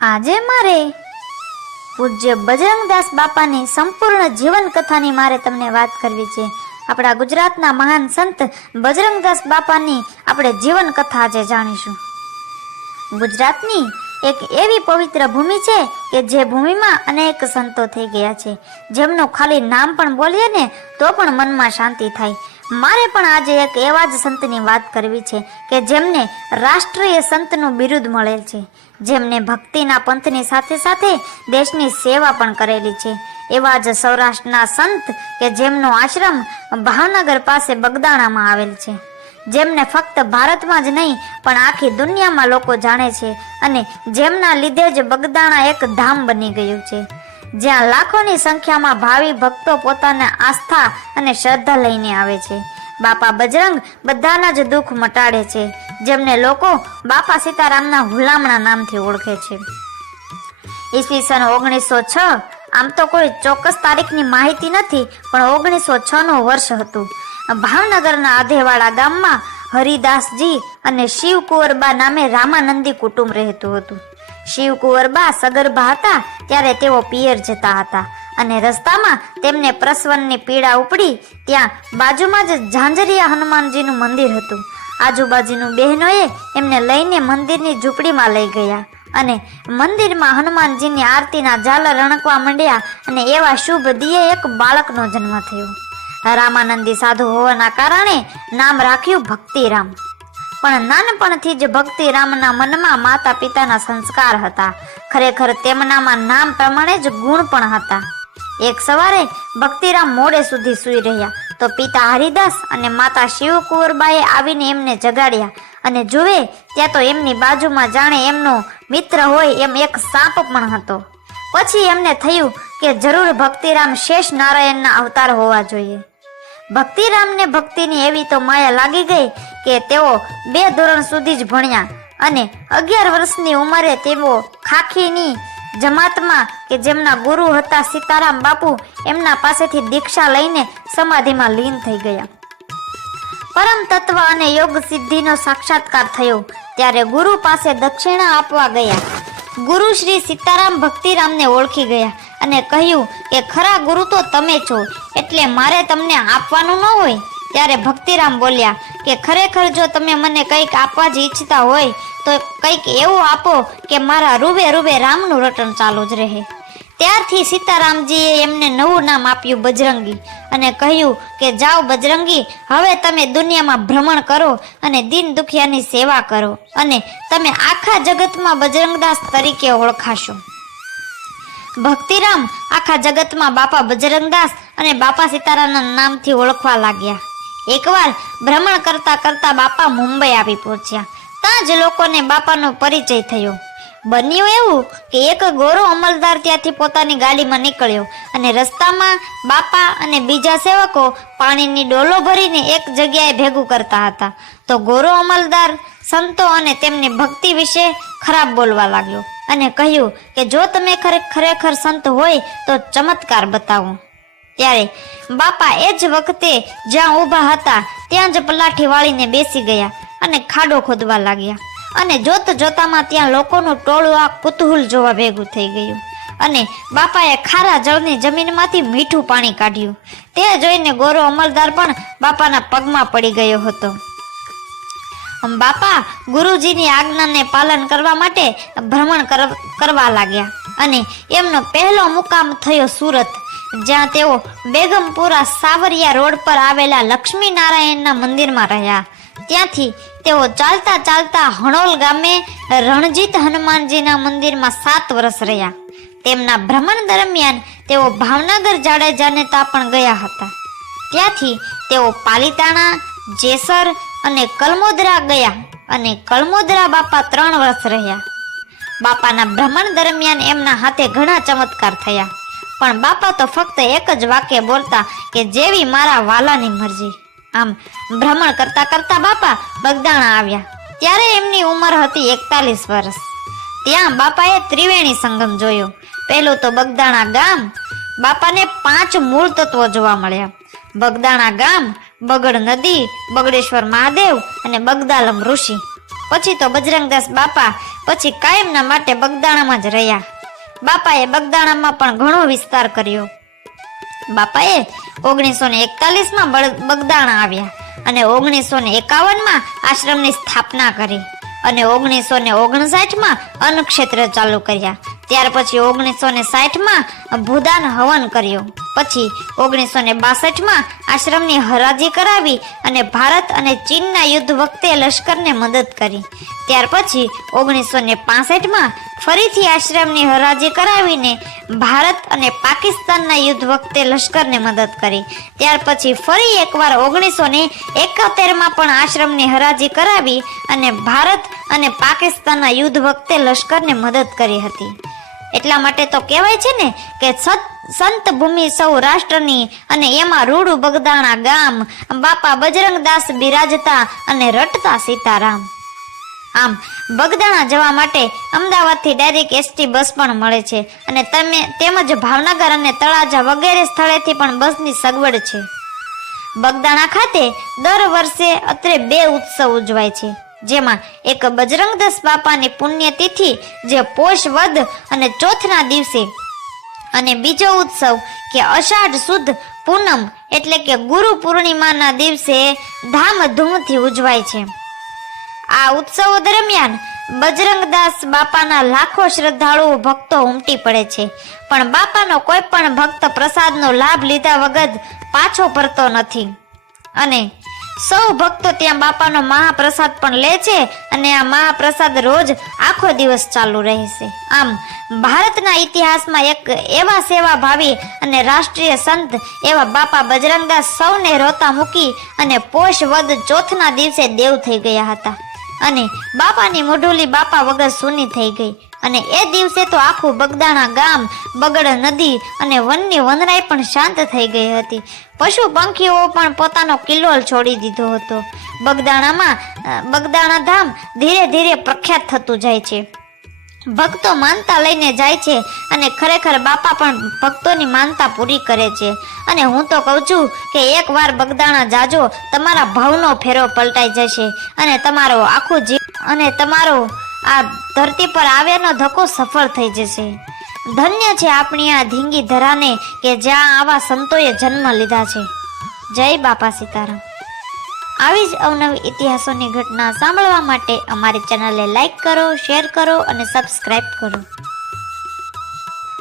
આજે મારે પૂજ્ય બજરંગદાસ બાપાની સંપૂર્ણ જીવન કથાની મારે તમને વાત કરવી છે. આપણા ગુજરાતના મહાન સંત બજરંગદાસ બાપાની આપણે જીવન કથા આજે જાણીશું. ગુજરાતની એક એવી પવિત્ર ભૂમિ છે કે જે ભૂમિમાં અનેક સંતો થઈ ગયા છે. જેમનું ખાલી નામ પણ બોલીએ ને તો પણ મનમાં શાંતિ થાય. મારે પણ આજે એક એવા જ સંતની વાત કરવી છે કે જેમને રાષ્ટ્રીય સંતનું બિરુદ મળેલ છે, જેમને ભક્તિના પંથની સાથે સાથે દેશની સેવા પણ કરેલી છે. એવા જ સૌરાષ્ટ્રના સંત કે જેમનો આશ્રમ ભાવનગર પાસે બગદાણામાં આવેલ છે. જેમને ફક્ત ભારતમાં જ નહીં, પણ આખી દુનિયામાં લોકો જાણે છે અને જેમના લીધે જ બગદાણા એક ધામ બની ગયું છે. જ્યાં લાખોની સંખ્યામાં ભાવિ ભક્તો પોતાના આસ્થા અને શ્રદ્ધા લઈને આવે છે. બાપા બજરંગ બધાના જ દુઃખ મટાડે છે, જેમને લોકો બાપા સીતારામના હુલામણા નામથી ઓળખે છે. ઈસવીસન ઓગણીસો છ, આમ તો કોઈ ચોક્કસ તારીખની માહિતી નથી, પણ ઓગણીસો છ નું વર્ષ હતું. ભાવનગરના આધેવાડા ગામમાં હરિદાસજી અને શિવ કુંવરબા નામે રામાનંદી કુટુંબ રહેતું હતું. શિવ કુંવરબા સગર્ભા હતા ત્યારે તેઓ પિયર જતા હતા અને રસ્તામાં તેમને પ્રસવનની પીડા ઉપડી ત્યાં બાજુમાં જ ઝાંઝરિયા હનુમાનજીનું મંદિર હતું. આજુબાજુનું બહેનોએ એમને લઈને મંદિરની ઝૂંપડીમાં લઈ ગયા અને મંદિરમાં હનુમાનજીની આરતીના ઝાલર રણકવા માંડ્યા અને એવા શુભ દિયે એક બાળકનો જન્મ થયો. રામાનંદી સાધુ હોવાના કારણે નામ રાખ્યું ભક્તિરામ. પણ નાનપણથી જ ભક્તિરામના મનમાં માતા પિતાના સંસ્કાર હતા. ખરેખર તેમનામાં નામ પ્રમાણે જ ગુણ પણ હતા. એક સવારે ભક્તિરામ મોડે સુધી સૂઈ રહ્યા. તો પિતા હરિદાસ અને માતા શિવકુંવરબાએ આવીને એમને જગાડ્યા અને જુએ ત્યાં તો એમની બાજુમાં જાણે એમનો મિત્ર હોય એમ એક સાપ પણ હતો. પછી એમને થયું કે જરૂર ભક્તિરામ શેષ નારાયણના અવતાર હોવા જોઈએ. ભક્તિરામને ભક્તિની એવી તો માયા લાગી ગઈ કે તેઓ બે ધોરણ સુધી જ ભણ્યા અને અગિયાર વર્ષની ઉંમરે તેઓ ખાખીની જમાતમાં કે જેમના ગુરુ હતા સીતારામ બાપુ એમના પાસેથી દીક્ષા લઈને સમાધિમાં લીન થઈ ગયા. પરમ તત્વ અને યોગ સિદ્ધિનો સાક્ષાત્કાર થયો ત્યારે ગુરુ પાસે દક્ષિણા આપવા ગયા. ગુરુ શ્રી સીતારામ ભક્તિરામને ઓળખી ગયા. અને કહ્યું કે, ખરા ગુરુ તો તમે છો, એટલે મારે તમને આપવાનું ન હોય. ત્યારે ભક્તિરામ બોલ્યા કે, ખરેખર જો તમે મને કંઈક આપવા જ ઈચ્છતા હોય, તો કંઈક એવું આપો કે મારા રૂબે રૂબે રામનું રટણ ચાલુ જ રહે. ત્યારથી સીતારામજીએ એમને નવું નામ આપ્યું બજરંગી અને કહ્યું કે, જાઓ બજરંગી, હવે તમે દુનિયામાં ભ્રમણ કરો અને દિન દુખિયાની સેવા કરો અને તમે આખા જગતમાં બજરંગદાસ તરીકે ઓળખાશો. ભક્તિરામ આખા જગતમાં બાપા બજરંગદાસ અને બાપા સીતારાના નામથી ઓળખવા લાગ્યા. એકવાર ભ્રમણ કરતા કરતા બાપા મુંબઈ આવી પહોંચ્યા. ત્યાં જ લોકોને બાપાનો પરિચય થયો. બન્યું એવું કે એક ગોરો અમલદાર ત્યાંથી પોતાની ગાડીમાં નીકળ્યો અને રસ્તામાં બાપા અને બીજા સેવકો પાણીની ડોલો ભરીને એક જગ્યાએ ભેગું કરતા હતા. તો ગોરો અમલદાર સંતો અને તેમની ભક્તિ વિશે ખરાબ બોલવા લાગ્યો. અને કહ્યું કે જો તમે ખરે, ખરેખર સંત હોય તો ચમત્કાર બતાવો. ત્યારે બાપા એ જ વખતે જ્યાં ઊભા હતા, ત્યાં જ પલાઠી વાળીને બેસી ગયા અને ખાડો ખોદવા લાગ્યા. અને જોત જોતામાં ત્યાં લોકોનું ટોળું આ કુતૂહલ જોવા ભેગું થઈ ગયું. અને બાપાએ ખારા જળની જમીનમાંથી મીઠું પાણી કાઢ્યું. તે જોઈને ગોરો અમલદાર પણ બાપાના પગમાં પડી ગયો હતો. બાપા, ગુરુજીની આજ્ઞાને પાલન કરવા માટે ભ્રમણ કર- કરવા લાગ્યા. અને એમનો પહેલો મુકામ થયો સુરત, જ્યાં તેઓ બેગમપુરા સાવરિયા રોડ પર આવેલા લક્ષ્મી નારાયણના મંદિરમાં રહ્યા. ત્યાંથી તેઓ ચાલતા ચાલતા હણોલ ગામે રણજીત હનુમાનજીના મંદિરમાં સાત વર્ષ રહ્યા. તેમના ભ્રમણ દરમિયાન તેઓ ભાવનગર જાડેજાને ત્યાં પણ ગયા હતા. ત્યાંથી તેઓ પાલિતાણા, જેસર અને કલમોદરા ગયા અને કલમોદરા બાપા ત્રણ વર્ષ રહ્યા. બાપાના ભ્રમણ દરમિયાન એમના હાથે ઘણા ચમત્કાર થયા. પણ બાપા તો ફક્ત એક જ વાક્ય બોલતા કે જેવી મારા વાલાની મરજી. આમ ભ્રમણ કરતા કરતા બાપા બગદાણા આવ્યા. ત્યારે એમની ઉંમર હતી એકતાલીસ વર્ષ. ત્યાં બાપાએ ત્રિવેણી સંગમ જોયો. પહેલું તો બગદાણા ગામ, બાપાને પાંચ મૂળ તત્વો જોવા મળ્યા. બગદાણા ગામ, બગડ નદી, બગડેશ્વર મહાદેવ અને બગદાલમ ઋષિ. પછી તો બજરંગદાસ બાપા, પછી કાયમના માટે બગદાણામાં જ રહ્યા. બાપાએ બગદાણામાં પણ ઘણો વિસ્તાર કર્યો. બાપાએ ઓગણીસો ને એકતાલીસમાં બગદાણા આવ્યા અને ઓગણીસો ને એકાવનમાં આશ્રમની સ્થાપના કરી અને ઓગણીસો ને ઓગણસાઠમાં અન્નક્ષેત્ર ચાલુ કર્યા. ત્યાર પછી ઓગણીસો ને સાઠમાં ભૂદાન હવન કર્યો. પછી ઓગણીસો ને બાસઠમાં આશ્રમની હરાજી કરાવી અને ભારત અને ચીનના યુદ્ધ વખતે લશ્કરને મદદ કરી. ત્યાર પછી ઓગણીસો ને પાસઠમાં ફરીથી આશ્રમની હરાજી કરાવીને ભારત અને પાકિસ્તાનના યુદ્ધ વખતે લશ્કરને મદદ કરી. ત્યાર પછી ફરી એકવાર ઓગણીસો ને એકોતેરમાં પણ આશ્રમની હરાજી કરાવી અને ભારત અને પાકિસ્તાનના યુદ્ધ વખતે લશ્કરને મદદ કરી હતી. એટલા માટે તો કહેવાય છે ને કે સત ભૂમિ સૌરાષ્ટ્રની અને એમાં રૂડુ બગદાણા ગામ, બાપા બજરંગદાસ બિરાજતા અને રટતા સીતારામ. આમ, બગદાણા જવા માટે અમદાવાદથી ડાયરેક્ટ એસટી બસ પણ મળે છે અને તમે, તેમજ ભાવનગર અને તળાજા વગેરે સ્થળેથી પણ બસની સગવડ છે. બગદાણા ખાતે દર વર્ષે અત્રે બે ઉત્સવ ઉજવાય છે. જેમાં એક બજરંગદાસ બાપાની પુણ્યતિથિ જે પોષ વદ અને ચોથના દિવસે અને બીજો ઉત્સવ કે અષાઢ સુદ પૂનમ એટલે કે ગુરુ પૂર્ણિમાના દિવસે ધામધૂમથી ઉજવાય છે. આ ઉત્સવો દરમિયાન બજરંગદાસ બાપાના લાખો શ્રદ્ધાળુઓ ભક્તો ઉમટી પડે છે. પણ બાપાનો કોઈ પણ ભક્ત પ્રસાદનો લાભ લીધા વગર પાછો ફરતો નથી. અને સૌ ભક્તો ત્યાં બાપાનો મહાપ્રસાદ પણ લે છે અને આ મહાપ્રસાદ રોજ આખો દિવસ ચાલુ રહેશે. આમ, ભારતના ઇતિહાસમાં એક એવા સેવાભાવી અને રાષ્ટ્રીય સંત એવા બાપા બજરંગદાસ સૌને રોતા મૂકી અને પોષ વદ ચોથના દિવસે દેવ થઈ ગયા હતા. અને બાપાની મુઢુલી બાપા વગર સૂની થઈ ગઈ. અને એ દિવસે તો આખું બગદાણા ગામ, બગડ નદી અને વનની વનરાઈ પણ શાંત થઈ ગઈ હતી. પશુ પંખીઓ પણ પોતાનો કિલ્લોલ છોડી દીધો હતો. બગદાણામાં બગદાણા ધામ ધીરે ધીરે પ્રખ્યાત થતું જાય છે. ભક્તો માનતા લઈને જાય છે અને ખરેખર બાપા પણ ભક્તોની માનતા પૂરી કરે છે. અને હું તો કહું છું કે એકવાર બગદાણા જાજો, તમારા ભાવનો ફેરો પલટાઈ જશે અને તમારો આખું જીવ અને તમારો આ ધરતી પર આવ્યાનો ધક્કો સફળ થઈ જશે. ધન્ય છે આપણી આ ધીંગી ધરાને કે જ્યાં આવા સંતોએ જન્મ લીધા છે. જય બાપા સીતારામ. આવી જ અવનવી ઇતિહાસોની ઘટના સાંભળવા માટે અમારી ચેનલને લાઈક કરો, શેર કરો અને સબસ્ક્રાઈબ કરો.